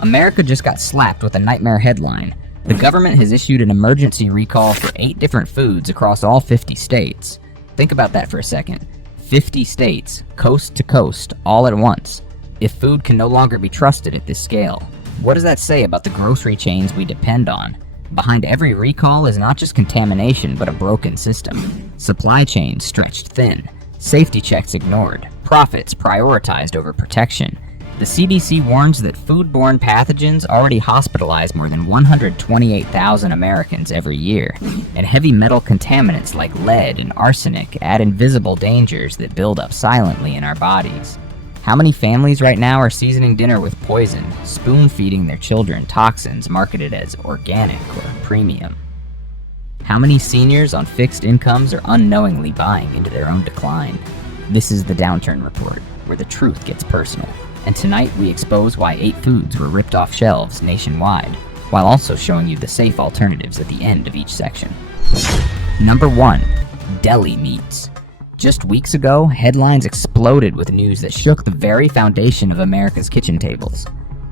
America just got slapped with a nightmare headline. The government has issued an emergency recall for 8 different foods across all 50 states. Think about that for a second. 50 states, coast to coast, all at once. If food can no longer be trusted at this scale, what does that say about the grocery chains we depend on? Behind every recall is not just contamination, but a broken system. Supply chains stretched thin, safety checks ignored, profits prioritized over protection. The CDC warns that foodborne pathogens already hospitalize more than 128,000 Americans every year, and heavy metal contaminants like lead and arsenic add invisible dangers that build up silently in our bodies. How many families right now are seasoning dinner with poison, spoon-feeding their children toxins marketed as organic or premium? How many seniors on fixed incomes are unknowingly buying into their own decline? This is the Downturn Report, where the truth gets personal. And tonight we expose why 8 foods were ripped off shelves nationwide, while also showing you the safe alternatives at the end of each section. Number 1. Deli meats. Just weeks ago, headlines exploded with news that shook the very foundation of America's kitchen tables.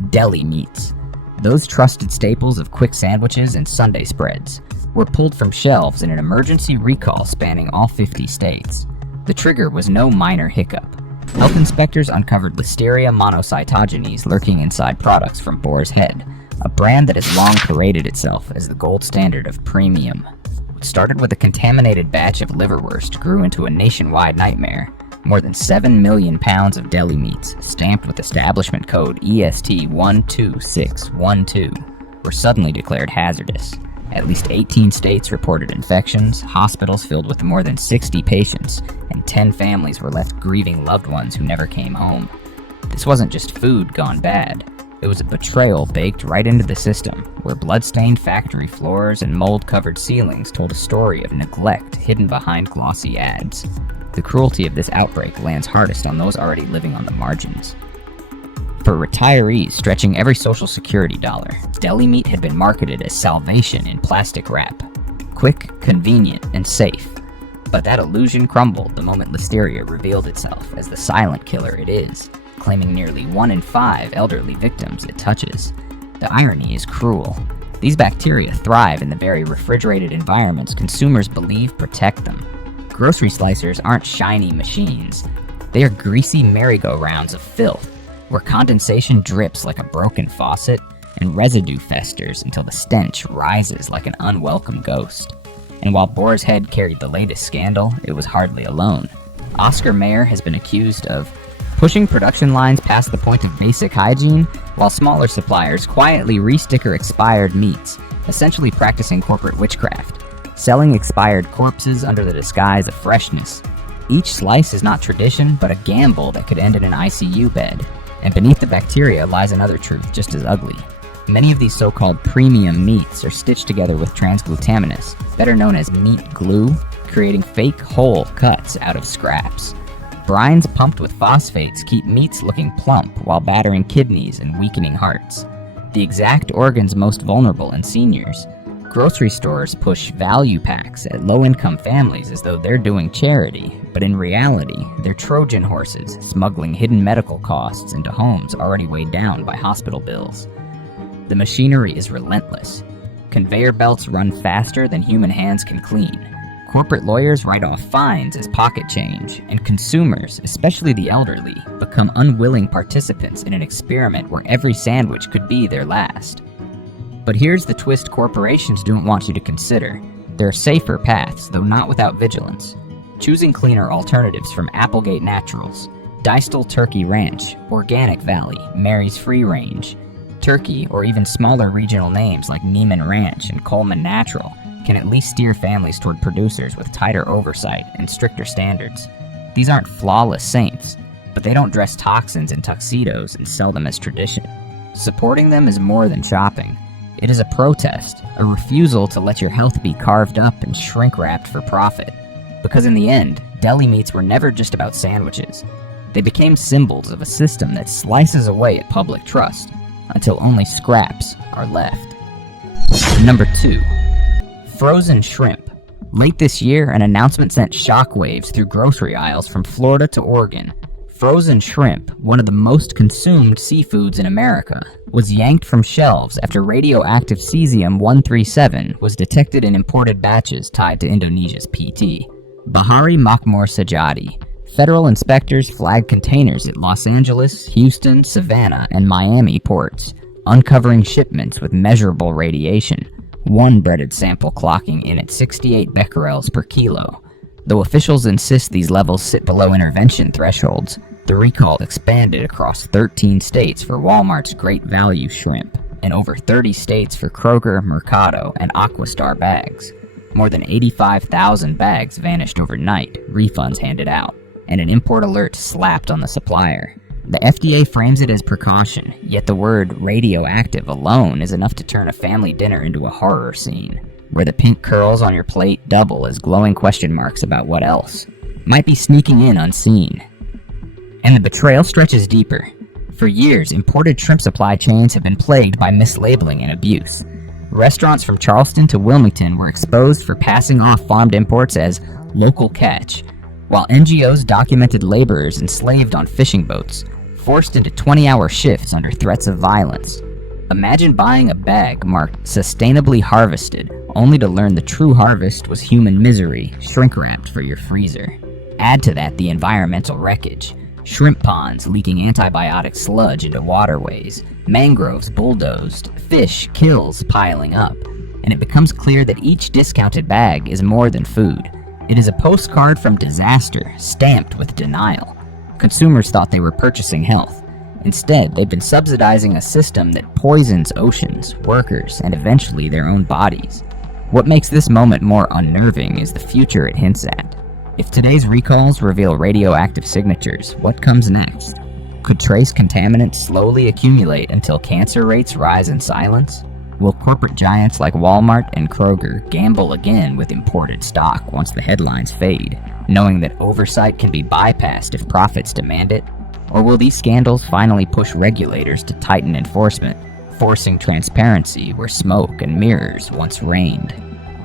Deli meats. Those trusted staples of quick sandwiches and Sunday spreads were pulled from shelves in an emergency recall spanning all 50 states. The trigger was no minor hiccup. Health inspectors uncovered Listeria monocytogenes lurking inside products from Boar's Head, a brand that has long paraded itself as the gold standard of premium. What started with a contaminated batch of liverwurst grew into a nationwide nightmare. More than 7 million pounds of deli meats, stamped with establishment code EST 12612, were suddenly declared hazardous. At least 18 states reported infections, hospitals filled with more than 60 patients, and 10 families were left grieving loved ones who never came home. This wasn't just food gone bad. It was a betrayal baked right into the system, where blood-stained factory floors and mold-covered ceilings told a story of neglect hidden behind glossy ads. The cruelty of this outbreak lands hardest on those already living on the margins. For retirees stretching every social security dollar, deli meat had been marketed as salvation in plastic wrap. Quick, convenient, and safe. But that illusion crumbled the moment Listeria revealed itself as the silent killer it is, claiming nearly 1 in 5 elderly victims it touches. The irony is cruel. These bacteria thrive in the very refrigerated environments consumers believe protect them. Grocery slicers aren't shiny machines. They are greasy merry-go-rounds of filth, where condensation drips like a broken faucet and residue festers until the stench rises like an unwelcome ghost. And while Boar's Head carried the latest scandal, it was hardly alone. Oscar Mayer has been accused of pushing production lines past the point of basic hygiene, while smaller suppliers quietly re-sticker expired meats, essentially practicing corporate witchcraft, selling expired corpses under the disguise of freshness. Each slice is not tradition, but a gamble that could end in an ICU bed. And beneath the bacteria lies another truth just as ugly. Many of these so-called premium meats are stitched together with transglutaminase, better known as meat glue, creating fake whole cuts out of scraps. Brines pumped with phosphates keep meats looking plump while battering kidneys and weakening hearts, the exact organs most vulnerable in seniors. Grocery stores push value packs at low-income families as though they're doing charity, but in reality, they're Trojan horses smuggling hidden medical costs into homes already weighed down by hospital bills. The machinery is relentless. Conveyor belts run faster than human hands can clean. Corporate lawyers write off fines as pocket change, and consumers, especially the elderly, become unwilling participants in an experiment where every sandwich could be their last. But here's the twist corporations don't want you to consider. There are safer paths, though not without vigilance. Choosing cleaner alternatives from Applegate Naturals, Dystal Turkey Ranch, Organic Valley, Mary's Free Range, Turkey, or even smaller regional names like Neiman Ranch and Coleman Natural can at least steer families toward producers with tighter oversight and stricter standards. These aren't flawless saints, but they don't dress toxins in tuxedos and sell them as tradition. Supporting them is more than shopping. It is a protest, a refusal to let your health be carved up and shrink-wrapped for profit. Because in the end, deli meats were never just about sandwiches. They became symbols of a system that slices away at public trust, until only scraps are left. Number 2. Frozen shrimp. Late this year, an announcement sent shockwaves through grocery aisles from Florida to Oregon. Frozen shrimp, one of the most consumed seafoods in America, was yanked from shelves after radioactive cesium-137 was detected in imported batches tied to Indonesia's PT. Bahari Makmur Sejati. Federal inspectors flagged containers at Los Angeles, Houston, Savannah, and Miami ports, uncovering shipments with measurable radiation, one breaded sample clocking in at 68 becquerels per kilo. Though officials insist these levels sit below intervention thresholds, the recall expanded across 13 states for Walmart's Great Value shrimp, and over 30 states for Kroger, Mercado, and Aquastar bags. More than 85,000 bags vanished overnight, refunds handed out, and an import alert slapped on the supplier. The FDA frames it as precaution, yet the word radioactive alone is enough to turn a family dinner into a horror scene, where the pink curls on your plate double as glowing question marks about what else might be sneaking in unseen. And the betrayal stretches deeper. For years, imported shrimp supply chains have been plagued by mislabeling and abuse. Restaurants from Charleston to Wilmington were exposed for passing off farmed imports as local catch, while NGOs documented laborers enslaved on fishing boats, forced into 20-hour shifts under threats of violence. Imagine buying a bag marked sustainably harvested, only to learn the true harvest was human misery, shrink-wrapped for your freezer. Add to that the environmental wreckage. Shrimp ponds leaking antibiotic sludge into waterways, mangroves bulldozed, fish kills piling up, and it becomes clear that each discounted bag is more than food. It is a postcard from disaster, stamped with denial. Consumers thought they were purchasing health. Instead, they've been subsidizing a system that poisons oceans, workers, and eventually their own bodies. What makes this moment more unnerving is the future it hints at. If today's recalls reveal radioactive signatures, what comes next? Could trace contaminants slowly accumulate until cancer rates rise in silence? Will corporate giants like Walmart and Kroger gamble again with imported stock once the headlines fade, knowing that oversight can be bypassed if profits demand it? Or will these scandals finally push regulators to tighten enforcement, forcing transparency where smoke and mirrors once reigned?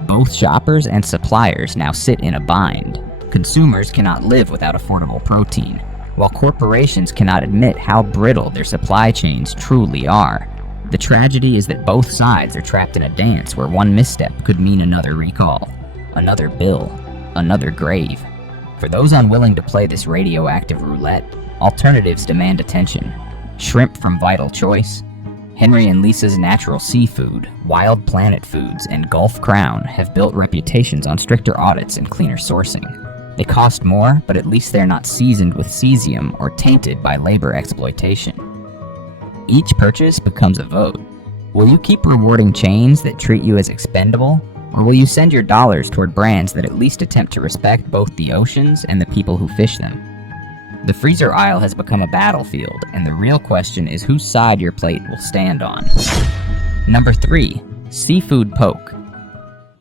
Both shoppers and suppliers now sit in a bind. Consumers cannot live without affordable protein, while corporations cannot admit how brittle their supply chains truly are. The tragedy is that both sides are trapped in a dance where one misstep could mean another recall, another bill, another grave. For those unwilling to play this radioactive roulette, alternatives demand attention. Shrimp from Vital Choice, Henry and Lisa's Natural Seafood, Wild Planet Foods, and Gulf Crown have built reputations on stricter audits and cleaner sourcing. They cost more, but at least they're not seasoned with cesium or tainted by labor exploitation. Each purchase becomes a vote. Will you keep rewarding chains that treat you as expendable, or will you send your dollars toward brands that at least attempt to respect both the oceans and the people who fish them? The freezer aisle has become a battlefield, and the real question is whose side your plate will stand on. Number 3. Seafood Poke.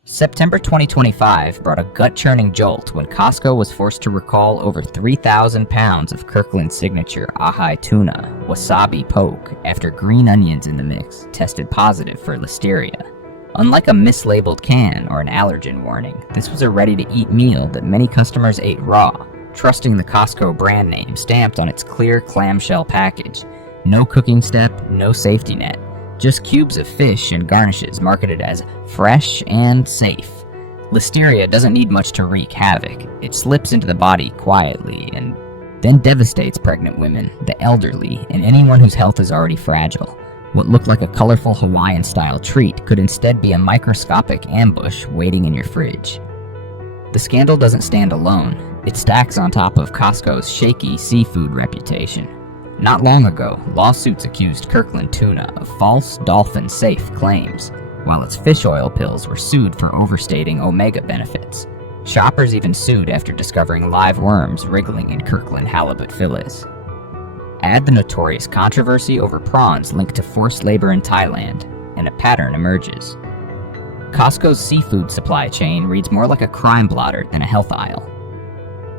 September 2025 brought a gut-churning jolt when Costco was forced to recall over 3,000 pounds of Kirkland Signature Ahai Tuna Wasabi Poke after green onions in the mix tested positive for Listeria. Unlike a mislabeled can or an allergen warning, this was a ready-to-eat meal that many customers ate raw, trusting the Costco brand name stamped on its clear clamshell package. No cooking step, no safety net. Just cubes of fish and garnishes marketed as fresh and safe. Listeria doesn't need much to wreak havoc. It slips into the body quietly and then devastates pregnant women, the elderly, and anyone whose health is already fragile. What looked like a colorful Hawaiian-style treat could instead be a microscopic ambush waiting in your fridge. The scandal doesn't stand alone. It stacks on top of Costco's shaky seafood reputation. Not long ago, lawsuits accused Kirkland Tuna of false dolphin-safe claims, while its fish oil pills were sued for overstating omega benefits. Shoppers even sued after discovering live worms wriggling in Kirkland halibut fillets. Add the notorious controversy over prawns linked to forced labor in Thailand, and a pattern emerges. Costco's seafood supply chain reads more like a crime blotter than a health aisle.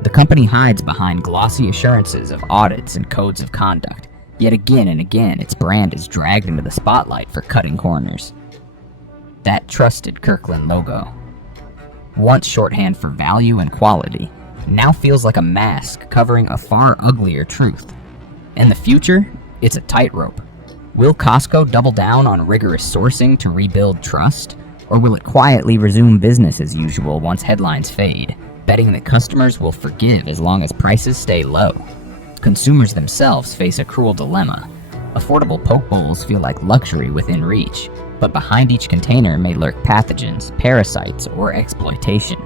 The company hides behind glossy assurances of audits and codes of conduct, yet again and again its brand is dragged into the spotlight for cutting corners. That trusted Kirkland logo, once shorthand for value and quality, now feels like a mask covering a far uglier truth. And the future, it's a tightrope. Will Costco double down on rigorous sourcing to rebuild trust? Or will it quietly resume business as usual once headlines fade, betting that customers will forgive as long as prices stay low? Consumers themselves face a cruel dilemma. Affordable poke bowls feel like luxury within reach, but behind each container may lurk pathogens, parasites, or exploitation.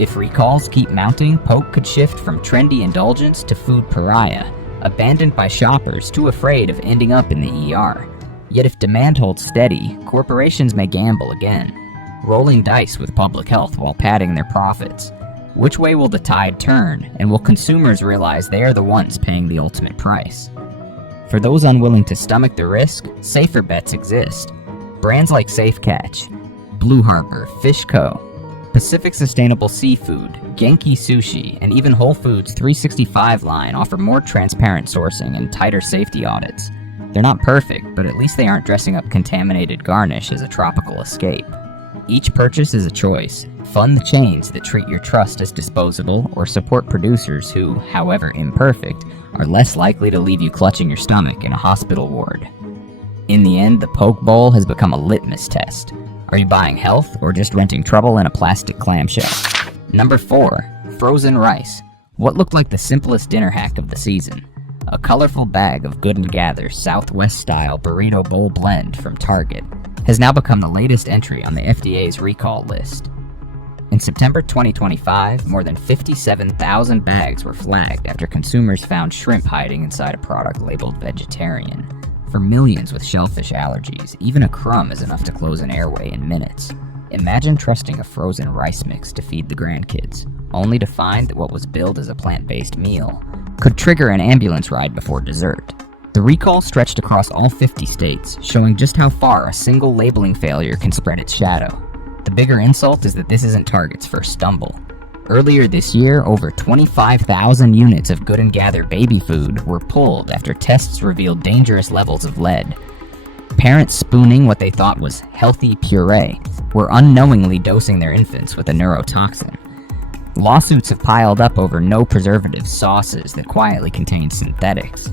If recalls keep mounting, poke could shift from trendy indulgence to food pariah, abandoned by shoppers too afraid of ending up in the ER. Yet if demand holds steady, corporations may gamble again, rolling dice with public health while padding their profits. Which way will the tide turn, and will consumers realize they are the ones paying the ultimate price? For those unwilling to stomach the risk, safer bets exist. Brands like Safe Catch, Blue Harbor, Fish Co., Pacific Sustainable Seafood, Genki Sushi, and even Whole Foods 365 line offer more transparent sourcing and tighter safety audits. They're not perfect, but at least they aren't dressing up contaminated garnish as a tropical escape. Each purchase is a choice. Fund the chains that treat your trust as disposable, or support producers who, however imperfect, are less likely to leave you clutching your stomach in a hospital ward. In the end, the poke bowl has become a litmus test. Are you buying health or just renting trouble in a plastic clamshell? Number 4. Frozen rice. What looked like the simplest dinner hack of the season. A colorful bag of Good & Gather Southwest-style burrito bowl blend from Target has now become the latest entry on the FDA's recall list. In September 2025, more than 57,000 bags were flagged after consumers found shrimp hiding inside a product labeled vegetarian. For millions with shellfish allergies, even a crumb is enough to close an airway in minutes. Imagine trusting a frozen rice mix to feed the grandkids, only to find that what was billed as a plant-based meal could trigger an ambulance ride before dessert. The recall stretched across all 50 states, showing just how far a single labeling failure can spread its shadow. The bigger insult is that this isn't Target's first stumble. Earlier this year, over 25,000 units of Good & Gather baby food were pulled after tests revealed dangerous levels of lead. Parents spooning what they thought was healthy puree were unknowingly dosing their infants with a neurotoxin. Lawsuits have piled up over no preservative sauces that quietly contained synthetics,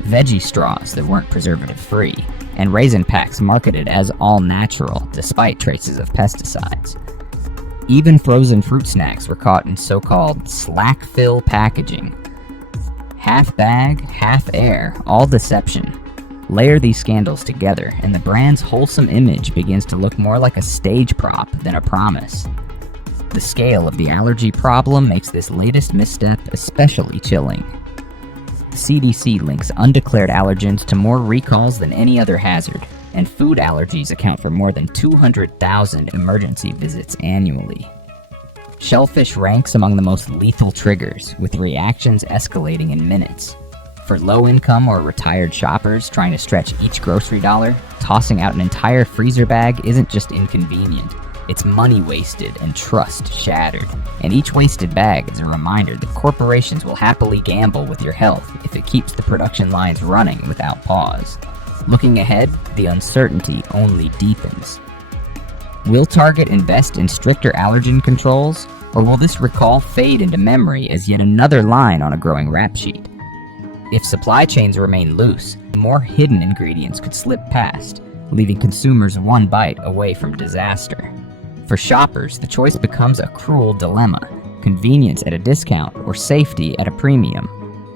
veggie straws that weren't preservative-free, and raisin packs marketed as all-natural despite traces of pesticides. Even frozen fruit snacks were caught in so-called slack-fill packaging. Half bag, half air, all deception. Layer these scandals together, and the brand's wholesome image begins to look more like a stage prop than a promise. The scale of the allergy problem makes this latest misstep especially chilling. The CDC links undeclared allergens to more recalls than any other hazard, and food allergies account for more than 200,000 emergency visits annually. Shellfish ranks among the most lethal triggers, with reactions escalating in minutes. For low-income or retired shoppers trying to stretch each grocery dollar, tossing out an entire freezer bag isn't just inconvenient. It's money wasted and trust shattered. And each wasted bag is a reminder that corporations will happily gamble with your health if it keeps the production lines running without pause. Looking ahead, the uncertainty only deepens. Will Target invest in stricter allergen controls, or will this recall fade into memory as yet another line on a growing rap sheet? If supply chains remain loose, more hidden ingredients could slip past, leaving consumers one bite away from disaster. For shoppers, the choice becomes a cruel dilemma: convenience at a discount or safety at a premium.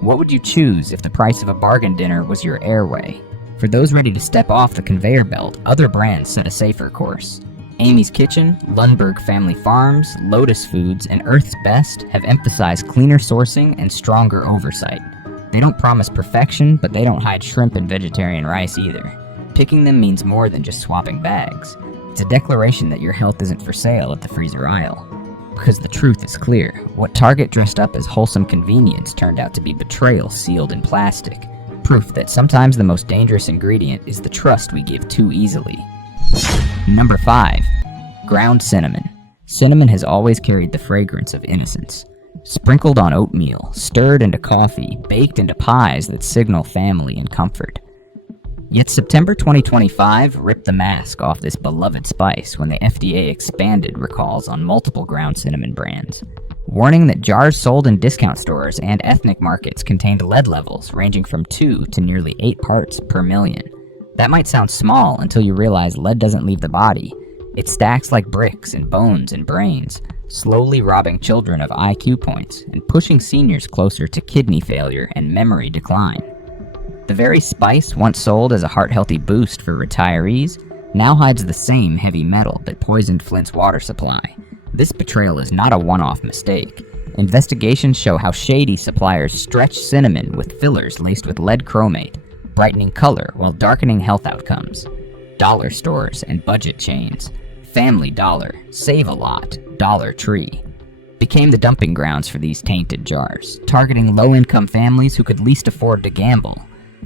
What would you choose if the price of a bargain dinner was your airway? For those ready to step off the conveyor belt, other brands set a safer course. Amy's Kitchen, Lundberg Family Farms, Lotus Foods, and Earth's Best have emphasized cleaner sourcing and stronger oversight. They don't promise perfection, but they don't hide shrimp and vegetarian rice either. Picking them means more than just swapping bags. It's a declaration that your health isn't for sale at the freezer aisle. Because the truth is clear, what Target dressed up as wholesome convenience turned out to be betrayal sealed in plastic. Proof that sometimes the most dangerous ingredient is the trust we give too easily. Number 5. Ground cinnamon. Cinnamon has always carried the fragrance of innocence. Sprinkled on oatmeal, stirred into coffee, baked into pies that signal family and comfort. Yet September 2025 ripped the mask off this beloved spice when the FDA expanded recalls on multiple ground cinnamon brands, warning that jars sold in discount stores and ethnic markets contained lead levels ranging from 2 to nearly 8 parts per million. That might sound small until you realize lead doesn't leave the body. It stacks like bricks in bones and brains, slowly robbing children of IQ points and pushing seniors closer to kidney failure and memory decline. The very spice once sold as a heart-healthy boost for retirees now hides the same heavy metal that poisoned Flint's water supply. This betrayal is not a one-off mistake. Investigations show how shady suppliers stretch cinnamon with fillers laced with lead chromate, brightening color while darkening health outcomes. Dollar stores and budget chains, Family Dollar, Save a Lot, Dollar Tree, became the dumping grounds for these tainted jars, targeting low-income families who could least afford to gamble.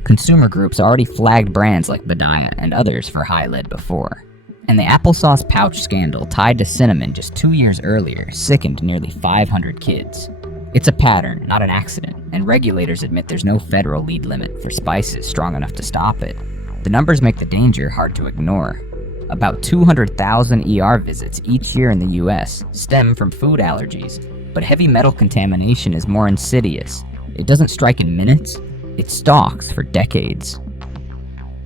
Consumer groups already flagged brands like Badiah and others for high lead before. And the applesauce pouch scandal tied to cinnamon just 2 years earlier sickened nearly 500 kids. It's a pattern, not an accident, and regulators admit there's no federal lead limit for spices strong enough to stop it. The numbers make the danger hard to ignore. About 200,000 ER visits each year in the US stem from food allergies, but heavy metal contamination is more insidious. It doesn't strike in minutes, it stalks for decades.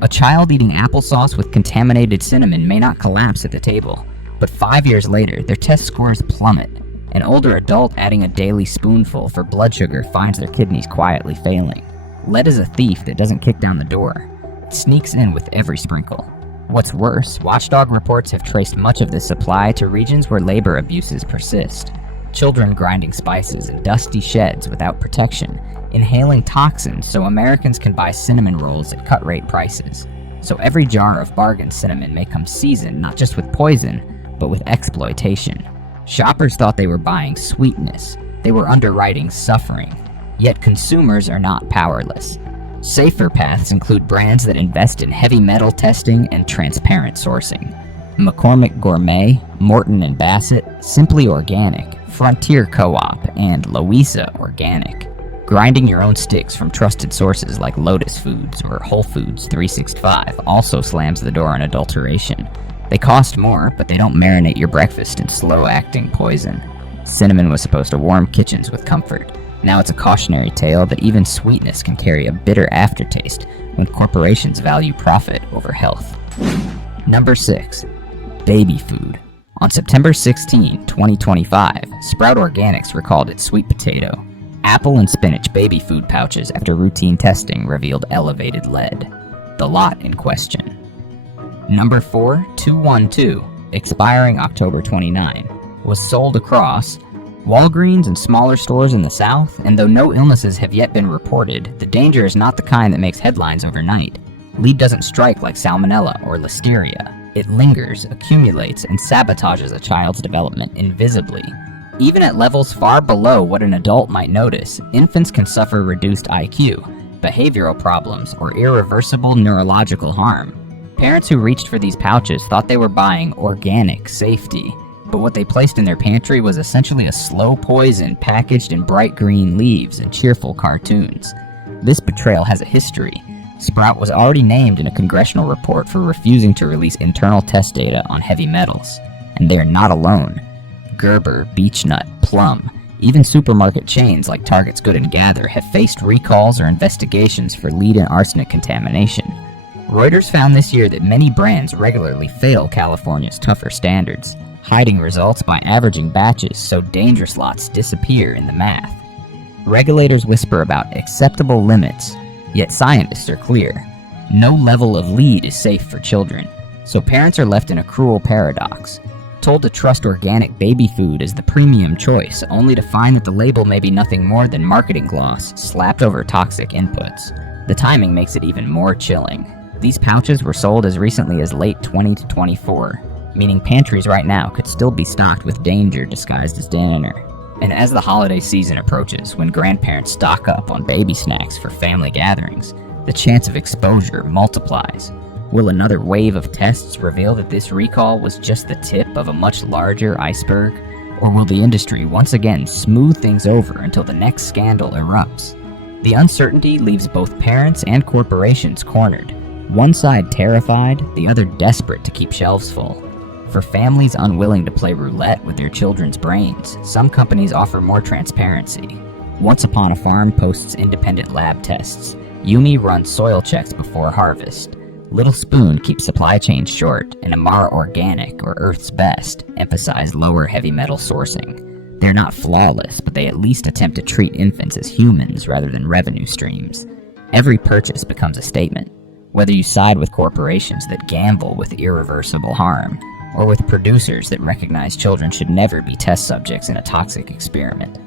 A child eating applesauce with contaminated cinnamon may not collapse at the table, but 5 years later, their test scores plummet. An older adult adding a daily spoonful for blood sugar finds their kidneys quietly failing. Lead is a thief that doesn't kick down the door. It sneaks in with every sprinkle. What's worse, watchdog reports have traced much of this supply to regions where labor abuses persist. Children grinding spices in dusty sheds without protection, inhaling toxins so Americans can buy cinnamon rolls at cut-rate prices. So every jar of bargain cinnamon may come seasoned not just with poison, but with exploitation. Shoppers thought they were buying sweetness. They were underwriting suffering. Yet consumers are not powerless. Safer paths include brands that invest in heavy metal testing and transparent sourcing. McCormick Gourmet, Morton & Bassett, Simply Organic, Frontier Co-op, and Louisa Organic. Grinding your own sticks from trusted sources like Lotus Foods or Whole Foods 365 also slams the door on adulteration. They cost more, but they don't marinate your breakfast in slow-acting poison. Cinnamon was supposed to warm kitchens with comfort. Now it's a cautionary tale that even sweetness can carry a bitter aftertaste when corporations value profit over health. Number 6. Baby food. On September 16, 2025, Sprout Organics recalled its sweet potato, apple and spinach baby food pouches after routine testing revealed elevated lead. The lot in question. Number 4, 212, expiring October 29, was sold across Walgreens and smaller stores in the South, and though no illnesses have yet been reported, the danger is not the kind that makes headlines overnight. Lead doesn't strike like salmonella or listeria. It lingers, accumulates, and sabotages a child's development invisibly. Even at levels far below what an adult might notice, infants can suffer reduced IQ, behavioral problems, or irreversible neurological harm. Parents who reached for these pouches thought they were buying organic safety, but what they placed in their pantry was essentially a slow poison packaged in bright green leaves and cheerful cartoons. This betrayal has a history. Sprout was already named in a congressional report for refusing to release internal test data on heavy metals. And they are not alone. Gerber, Beechnut, Plum, even supermarket chains like Target's Good and Gather have faced recalls or investigations for lead and arsenic contamination. Reuters found this year that many brands regularly fail California's tougher standards, hiding results by averaging batches so dangerous lots disappear in the math. Regulators whisper about acceptable limits, yet scientists are clear. No level of lead is safe for children, so parents are left in a cruel paradox, told to trust organic baby food as the premium choice, only to find that the label may be nothing more than marketing gloss slapped over toxic inputs. The timing makes it even more chilling. These pouches were sold as recently as late 2024, meaning pantries right now could still be stocked with danger disguised as dinner. And as the holiday season approaches, when grandparents stock up on baby snacks for family gatherings, the chance of exposure multiplies. Will another wave of tests reveal that this recall was just the tip of a much larger iceberg? Or will the industry once again smooth things over until the next scandal erupts? The uncertainty leaves both parents and corporations cornered. One side terrified, the other desperate to keep shelves full. For families unwilling to play roulette with their children's brains, some companies offer more transparency. Once Upon a Farm posts independent lab tests. Uni runs soil checks before harvest. Little Spoon keeps supply chains short, and Amara Organic, or Earth's Best, emphasize lower heavy metal sourcing. They're not flawless, but they at least attempt to treat infants as humans rather than revenue streams. Every purchase becomes a statement, whether you side with corporations that gamble with irreversible harm, or with producers that recognize children should never be test subjects in a toxic experiment.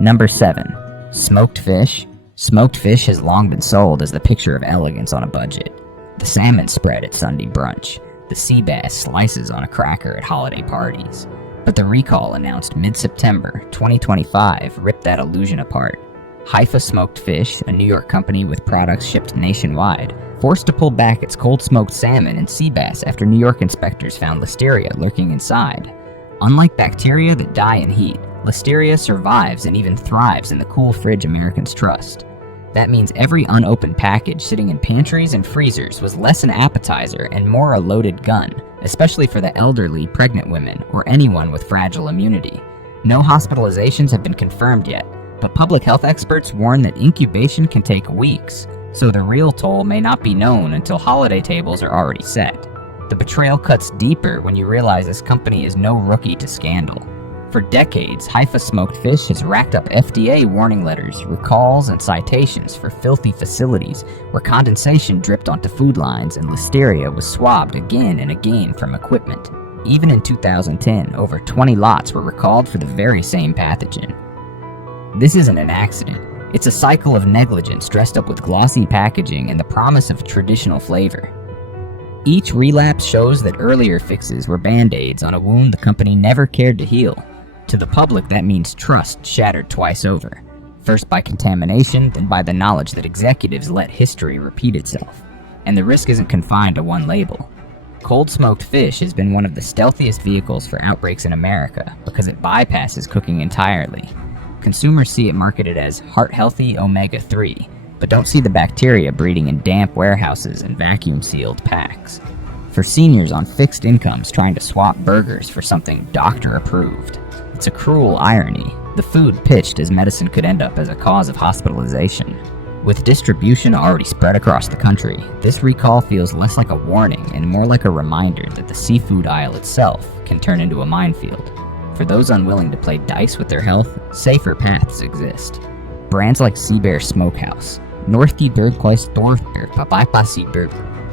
Number 7. Smoked fish. Smoked fish has long been sold as the picture of elegance on a budget. The salmon spread at Sunday brunch. The sea bass slices on a cracker at holiday parties. But the recall announced mid-September 2025 ripped that illusion apart. Haifa Smoked Fish, a New York company with products shipped nationwide, forced to pull back its cold-smoked salmon and sea bass after New York inspectors found listeria lurking inside. Unlike bacteria that die in heat, listeria survives and even thrives in the cool fridge Americans trust. That means every unopened package sitting in pantries and freezers was less an appetizer and more a loaded gun, especially for the elderly, pregnant women, or anyone with fragile immunity. No hospitalizations have been confirmed yet, but public health experts warn that incubation can take weeks, so the real toll may not be known until holiday tables are already set. The betrayal cuts deeper when you realize this company is no rookie to scandal. For decades, Haifa Smoked Fish has racked up FDA warning letters, recalls, and citations for filthy facilities where condensation dripped onto food lines and listeria was swabbed again and again from equipment. Even in 2010, over 20 lots were recalled for the very same pathogen. This isn't an accident. It's a cycle of negligence dressed up with glossy packaging and the promise of traditional flavor. Each relapse shows that earlier fixes were band-aids on a wound the company never cared to heal. To the public, that means trust shattered twice over. First by contamination, then by the knowledge that executives let history repeat itself. And the risk isn't confined to one label. Cold smoked fish has been one of the stealthiest vehicles for outbreaks in America because it bypasses cooking entirely. Consumers see it marketed as heart-healthy omega-3, but don't see the bacteria breeding in damp warehouses and vacuum-sealed packs. For seniors on fixed incomes trying to swap burgers for something doctor-approved, it's a cruel irony. The food pitched as medicine could end up as a cause of hospitalization. With distribution already spread across the country, this recall feels less like a warning and more like a reminder that the seafood aisle itself can turn into a minefield. For those unwilling to play dice with their health, safer paths exist. Brands like Sea Bear Smokehouse, Northkey Bergquist Thorfberg, Papaipa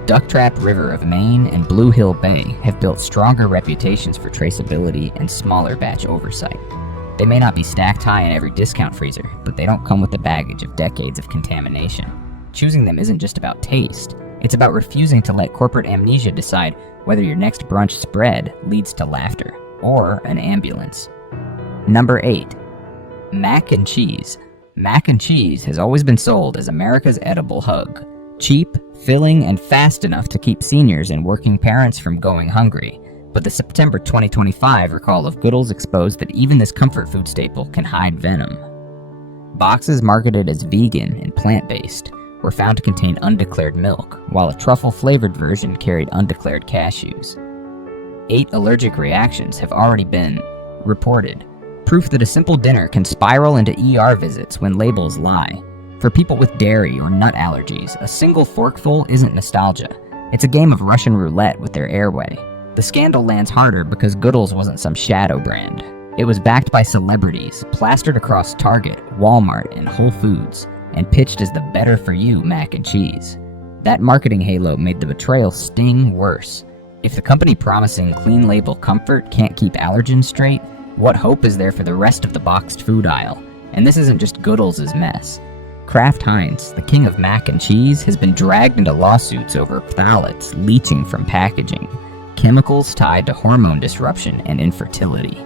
Duck Trap River of Maine, and Blue Hill Bay have built stronger reputations for traceability and smaller batch oversight. They may not be stacked high in every discount freezer, but they don't come with the baggage of decades of contamination. Choosing them isn't just about taste, it's about refusing to let corporate amnesia decide whether your next brunch spread leads to laughter or an ambulance. Number 8. Mac and cheese. Mac and cheese has always been sold as America's edible hug. Cheap, filling, and fast enough to keep seniors and working parents from going hungry. But the September 2025 recall of Goodles exposed that even this comfort food staple can hide venom. Boxes marketed as vegan and plant-based were found to contain undeclared milk, while a truffle-flavored version carried undeclared cashews. 8 allergic reactions have already been reported, proof that a simple dinner can spiral into ER visits when labels lie. For people with dairy or nut allergies, a single forkful isn't nostalgia. It's a game of Russian roulette with their airway. The scandal lands harder because Goodles wasn't some shadow brand. It was backed by celebrities, plastered across Target, Walmart, and Whole Foods, and pitched as the better-for-you mac and cheese. That marketing halo made the betrayal sting worse. If the company promising clean label comfort can't keep allergens straight, what hope is there for the rest of the boxed food aisle? And this isn't just Goodles' mess. Kraft Heinz, the king of mac and cheese, has been dragged into lawsuits over phthalates leaching from packaging, chemicals tied to hormone disruption and infertility.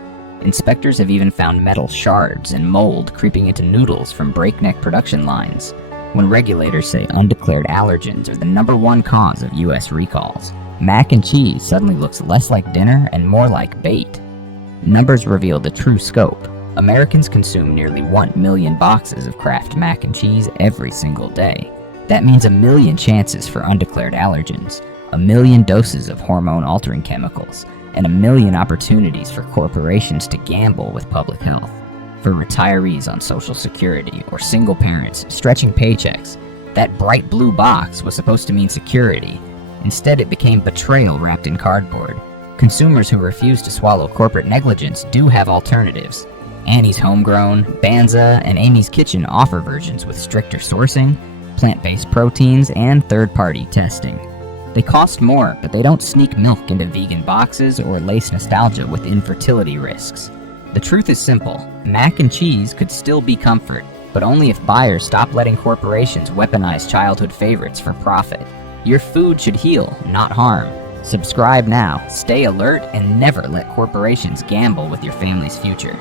Inspectors have even found metal shards and mold creeping into noodles from breakneck production lines, when regulators say undeclared allergens are the #1 cause of US recalls. Mac and cheese suddenly looks less like dinner and more like bait. Numbers reveal the true scope. Americans consume nearly 1 million boxes of Kraft mac and cheese every single day. That means 1 million chances for undeclared allergens, 1 million doses of hormone-altering chemicals, and 1 million opportunities for corporations to gamble with public health. For retirees on Social Security or single parents stretching paychecks, That bright blue box was supposed to mean security. Instead, it became betrayal wrapped in cardboard. Consumers who refuse to swallow corporate negligence do have alternatives. Annie's Homegrown, Banza, and Amy's Kitchen offer versions with stricter sourcing, plant-based proteins, and third-party testing. They cost more, but they don't sneak milk into vegan boxes or lace nostalgia with infertility risks. The truth is simple. Mac and cheese could still be comfort, but only if buyers stop letting corporations weaponize childhood favorites for profit. Your food should heal, not harm. Subscribe now, stay alert, and never let corporations gamble with your family's future.